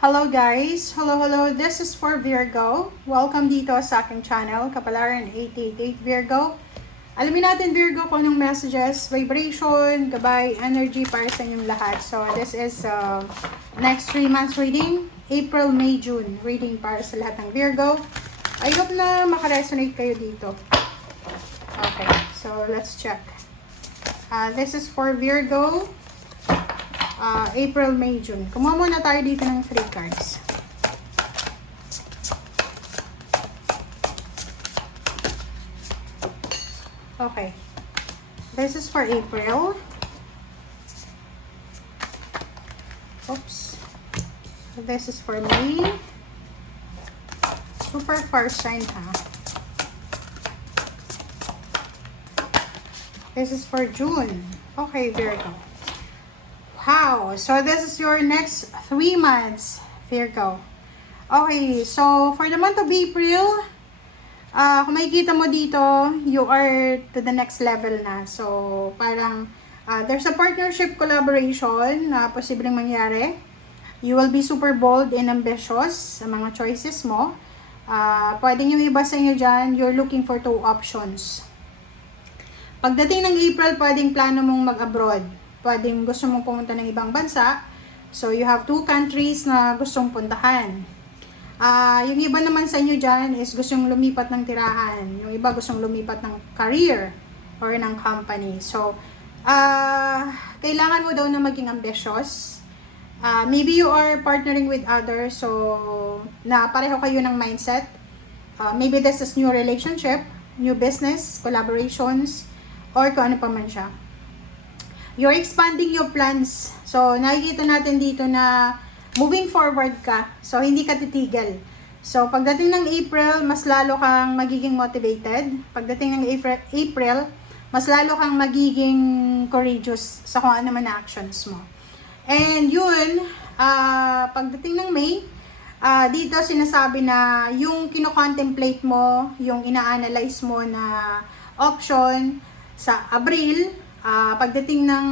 Hello guys! Hello! This is for Virgo. Welcome dito sa aking channel, Kapalaran 888 Virgo. Alamin natin Virgo kung anong messages, vibration, gabay, energy para sa inyong lahat. So this is next 3 months reading, April, May, June. Reading para sa lahat ng Virgo. I hope na makaresonate kayo dito. Okay, so let's check. This is for Virgo. April, May, June. Kumuha muna tayo dito ng 3 cards. Okay. This is for April. Oops. This is for May. Super far sign, ha? This is for June. Okay, Virgo. Wow! So, this is your next 3 months, Virgo. Okay, so, for the month of April, kung makikita mo dito, you are to the next level na. So, parang, there's a partnership collaboration na posibleng mangyari. You will be super bold and ambitious sa mga choices mo. Pwedeng yung iba sa inyo dyan, you're looking for 2 options. Pagdating ng April, pwedeng plano mong mag-abroad. Pwedeng gusto mong pumunta ng ibang bansa. So, you have 2 countries na gustong puntahan. Yung iba naman sa inyo dyan is gustong lumipat ng tirahan. Yung iba gustong lumipat ng career or ng company. So, kailangan mo daw na maging ambitious. Maybe you are partnering with others. So, na pareho kayo ng mindset. Maybe this is new relationship, new business, collaborations, or kung ano pa man siya. You're expanding your plans. So, nakikita natin dito na moving forward ka. So, hindi ka titigil. So, pagdating ng April, mas lalo kang magiging motivated. Pagdating ng April, mas lalo kang magiging courageous sa kung ano man na actions mo. And yun, pagdating ng May, dito sinasabi na yung kino-contemplate mo, yung ina-analyze mo na option sa Abril, pagdating ng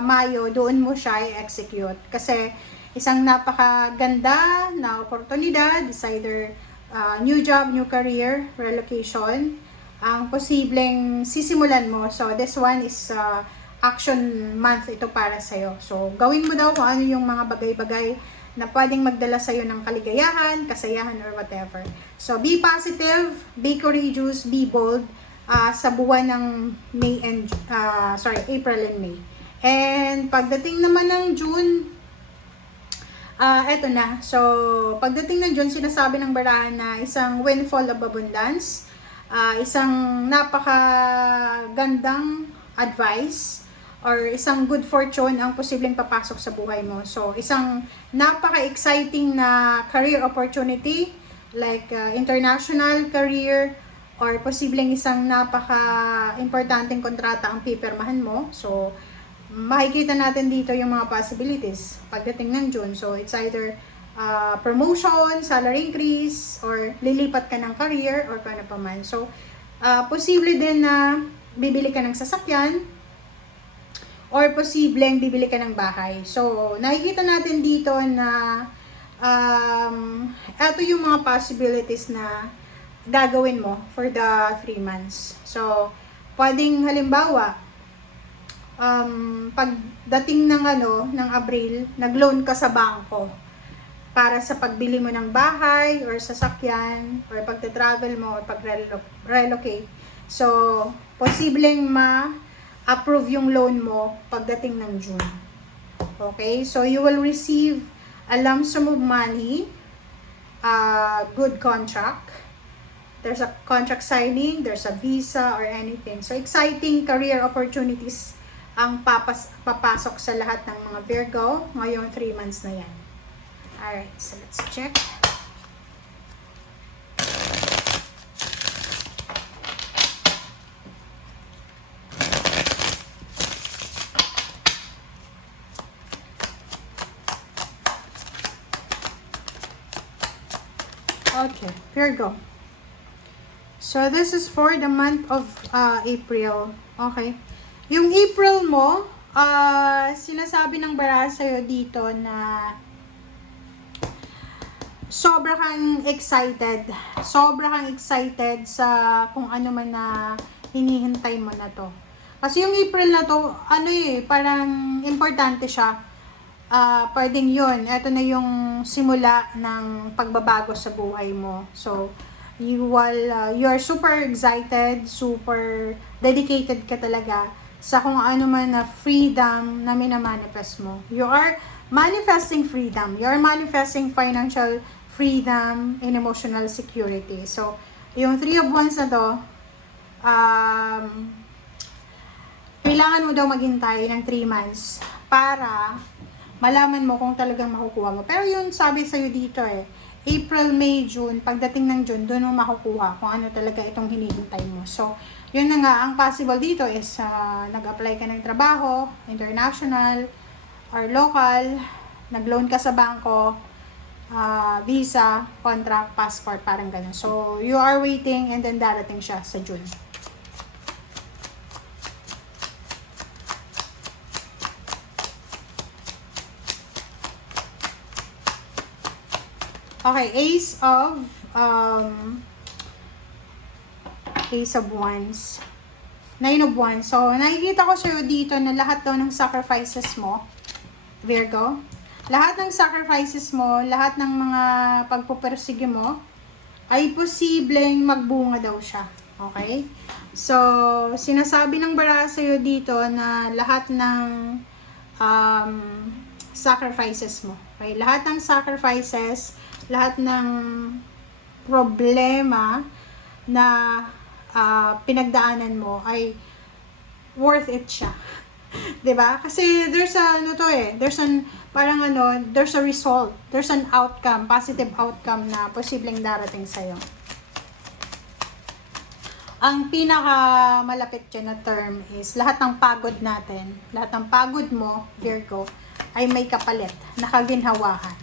Mayo, doon mo siya i-execute. Kasi isang napakaganda na oportunidad, is either new job, new career, relocation, ang posibleng sisimulan mo. So, this one is action month ito para sa'yo. So, gawin mo daw kung ano yung mga bagay-bagay na pwedeng magdala sa'yo ng kaligayahan, kasayahan, or whatever. So, be positive, be courageous, be bold, sa buwan ng April and May. And pagdating naman ng June, eto na. So, pagdating ng June, sinasabi ng barahan na isang windfall of abundance, isang napakagandang advice, or isang good fortune ang posibleng papasok sa buhay mo. So, isang napaka-exciting na career opportunity, like international career, or posibleng isang napaka-importanteng kontrata ang pipirmahan mo. So, makikita natin dito yung mga possibilities pagdating ng June. So, it's either promotion, salary increase, or lilipat ka ng career, or kung ano pa man. So, posible din na bibili ka ng sasakyan, or posibleng bibili ka ng bahay. So, nakikita natin dito na ito yung mga possibilities na gagawin mo for the 3 months. So, pwedeng halimbawa, pagdating ng Abril, nag-loan ka sa bangko para sa pagbili mo ng bahay or sasakyan or pagte-travel mo or pag-relocate. So, posibleng ma-approve yung loan mo pagdating ng June. Okay? So, you will receive a lump sum of money, good contract. There's a contract signing, there's a visa or anything. So, exciting career opportunities ang papasok sa lahat ng mga Virgo ngayong 3 months na yan. Alright, so let's check. Okay, Virgo. So, this is for the month of April. Okay. Yung April mo, sinasabi ng baraha sa'yo dito na sobra kang excited sa kung ano man na hinihintay mo na to. Kasi yung April na to, parang importante siya. Pwedeng yun, ito na yung simula ng pagbabago sa buhay mo. So, you're super excited, super dedicated ka talaga sa kung ano man na freedom na minamanifest mo. You are manifesting freedom. You are manifesting financial freedom and emotional security. So, yung 3 of Wands na to, kailangan mo daw maghintay ng 3 months para malaman mo kung talagang makukuha mo. Pero yun sabi sa'yo dito April, May, June, pagdating ng June, doon mo makukuha kung ano talaga itong hinihintay mo. So, yun na nga, ang possible dito is nag-apply ka ng trabaho, international, or local, nag-loan ka sa bangko, visa, contract, passport, parang ganun. So, you are waiting and then darating siya sa June. Okay, Ace of Wands. 9 of Wands. So, nakikita ko sa'yo dito na lahat daw ng sacrifices mo, Virgo, lahat ng sacrifices mo, lahat ng mga pagpupersige mo, ay posibleng magbunga daw siya. Okay? So, sinasabi ng baraha sa'yo dito na lahat ng sacrifices mo. Okay? Lahat ng sacrifices, lahat ng problema na pinagdaanan mo ay worth it siya. 'Di ba? Kasi there's a result, there's an outcome, positive outcome na posibleng darating sa iyo. Ang pinaka malapit dyan na term is lahat ng pagod natin, lahat ng pagod mo, Virgo, ay may kapalit, nakaginhawahan.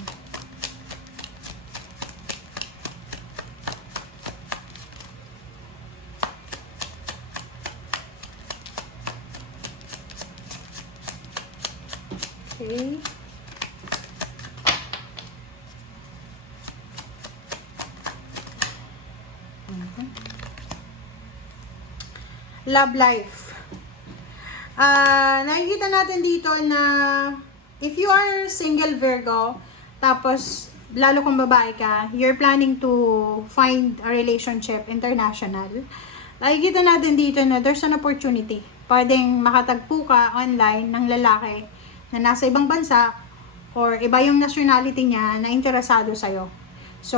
Okay. Love life. Nakikita natin dito na if you are single, Virgo, tapos lalo kung babae ka, you're planning to find a relationship international, nakikita natin dito na there's an opportunity. Pwedeng makatagpo ka online ng lalaki na nasa ibang bansa or iba yung nationality niya na interesado sa'yo. So,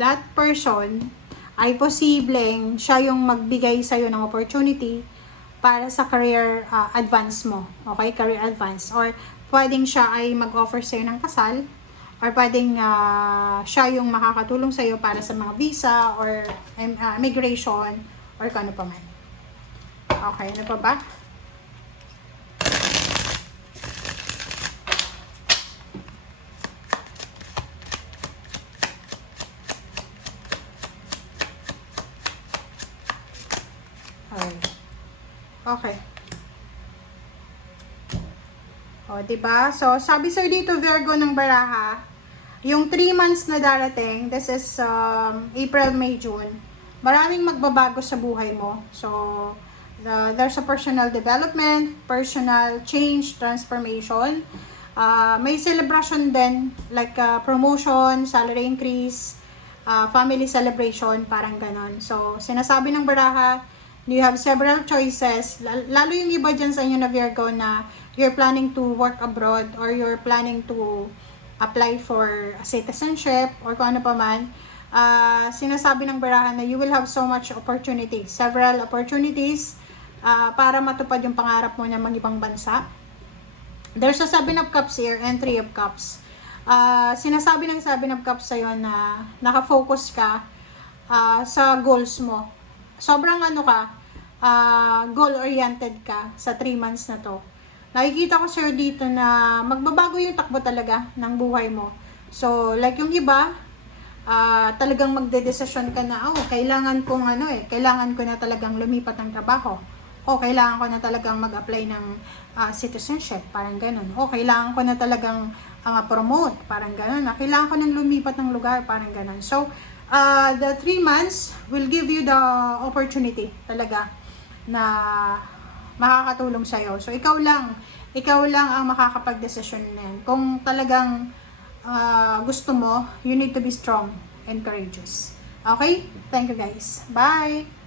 that person ay posibleng siya yung magbigay sa'yo ng opportunity para sa career advance mo. Okay? Career advance. Or pwedeng siya ay mag-offer sa'yo ng kasal, or pwedeng siya yung makakatulong sa'yo para sa mga visa or immigration or kung ano pa man. Okay, ano pa ba? Okay. O, diba? So, sabi sa'yo dito, Virgo ng baraha, yung 3 months na darating, this is April, May, June, maraming magbabago sa buhay mo. So, there's a personal development, personal change, transformation. May celebration din, like promotion, salary increase, family celebration, parang ganon. So, sinasabi ng baraha, you have several choices, lalo yung iba dyan sa inyo na Virgo na you're planning to work abroad or you're planning to apply for citizenship or kung ano pa man. Sinasabi ng baraha na you will have so much opportunity, several opportunities para matupad yung pangarap mo na mag-ibang bansa. There's a 7 of Cups here and 3 of Cups. Sinasabi ng 7 of Cups sa'yo na nakafocus ka sa goals mo. Sobrang goal-oriented ka sa 3 months na to. Nakikita ko sa'yo dito na magbabago yung takbo talaga ng buhay mo. So, like yung iba, talagang magdedesisyon ka na, kailangan ko na talagang lumipat ng trabaho. Kailangan ko na talagang mag-apply ng citizenship, parang ganun. Kailangan ko na talagang promote, parang ganun. Kailangan ko nang lumipat ng lugar, parang ganun. So, the 3 months will give you the opportunity talaga na makakatulong sa'yo. So, ikaw lang ang makakapag-desisyon na yan. Kung talagang gusto mo, you need to be strong and courageous. Okay? Thank you guys. Bye!